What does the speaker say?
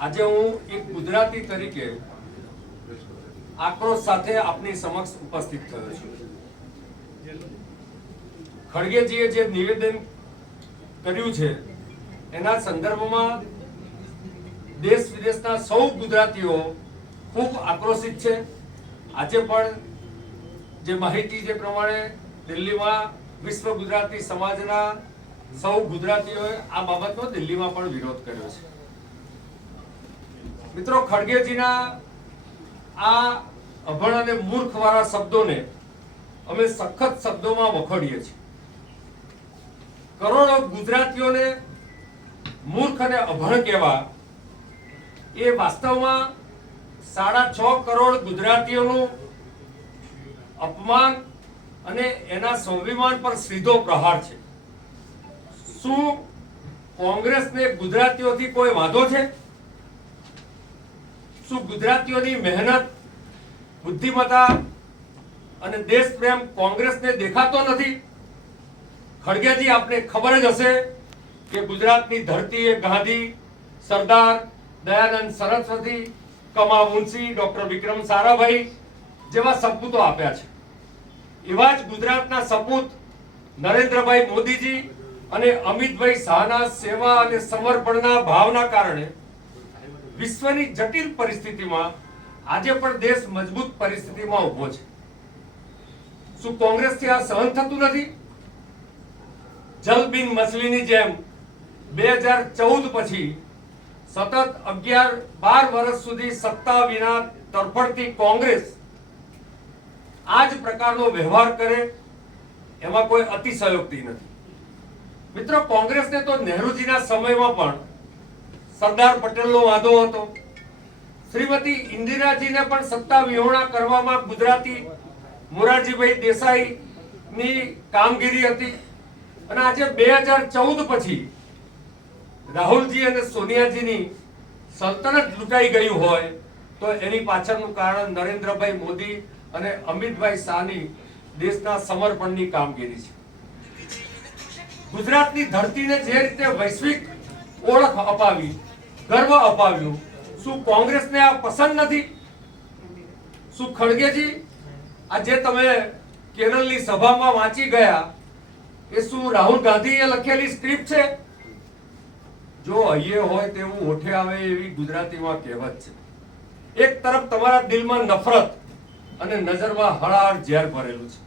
આજે હું એક ગુજરાતી તરીકે આક્રોશ સાથે આપની સમક્ષ ઉપસ્થિત થયો છું। ખડગેજીએ જે નિવેદન કર્યું છે એના સંદર્ભમાં દેશ વિદેશના સૌ ગુજરાતીઓ ખૂબ આક્રોશિત છે। આજે પણ જે માહિતી જે પ્રમાણે દિલ્હીમાં વિશ્વ ગુજરાતી સમાજના સૌ ગુજરાતીઓએ આ બાબતનો દિલ્હીમાં પણ વિરોધ કર્યો છે। મિત્રો, ખડગેજીના આ અભણ અને મૂર્ખવાળા શબ્દોને અમે સખત શબ્દોમાં વખોડીએ છીએ। કરોડો ગુજરાતીઓને મૂર્ખ અને અભણ કહેવા એ વાસ્તવમાં 6.5 કરોડ ગુજરાતીઓનું અપમાન અને એના સ્વાભિમાન પર સીધો પ્રહાર છે। શું કોંગ્રેસને ગુજરાતીઓથી કોઈ વાંધો છે? શું ગુજરાતીઓની મહેનત, બુદ્ધિમત્તા અને દેશ પ્રેમ કોંગ્રેસને દેખાતો નથી? ખડગેજી, આપને ખબર જ હશે કે ગુજરાતની ધરતીએ ગાંધી, સરદાર દયાનંદ સરસ્વતી, કમા મુનશી, ડોક્ટર વિક્રમ સારાભાઈ જેવા સપૂતો આપ્યા છે। એવા જ ગુજરાતના સપૂત નરેન્દ્રભાઈ મોદીજી અને અમિતભાઈ શાહના સેવા અને સમર્પણના ભાવના કારણે વિશ્વની જટિલ પરિસ્થિતિમાં આજે પણ દેશ મજબૂત પરિસ્થિતિમાં ઉભો છે। શું કોંગ્રેસથી આ સહન થતું નથી? જલ બિન મછલીની જેમ 2014 પછી સતત 11-12 વર્ષ સુધી સત્તા વિના તરફડતી કોંગ્રેસ આ જ પ્રકારનો વ્યવહાર કરે એમાં કોઈ અતિશયોક્તિ નથી। મિત્રો, કોંગ્રેસને તો નહેરુજીના સમયમાં પણ સરદાર પટેલનો વાંધો હતો। શ્રીમતી ઇન્દિરાજીને પણ સત્તા વિહોણા કરવામાં ગુજરાતી મોરારજીભાઈ દેસાઈની કામગીરી હતી। અને આજે 2014 પછી રાહુલજી અને સોનિયાજીની સલ્તનત લૂંટાઈ ગયું હોય તો એની પાછળનું કારણ નરેન્દ્રભાઈ મોદી અને અમિતભાઈ શાહની દેશના સમર્પણની કામગીરી છે। ગુજરાતની ધરતીને જે રીતે વૈશ્વિક ઓળખ અપાવી, ગર્વ અપાવ્યું, શું કોંગ્રેસને આ પસંદ નથી? શું ખડગેજી, આ જે તમે કેરળની સભામાં વાંચી ગયા એ શું રાહુલ ગાંધીએ લખેલી સ્ક્રિપ્ટ છે? જો હૈયે હોય તેવું ઓઠે આવે એવી ગુજરાતીમાં કહેવત છે। એક તરફ તમારા દિલમાં નફરત અને નજરમાં હળાહળ ઝેર ભરેલું છે।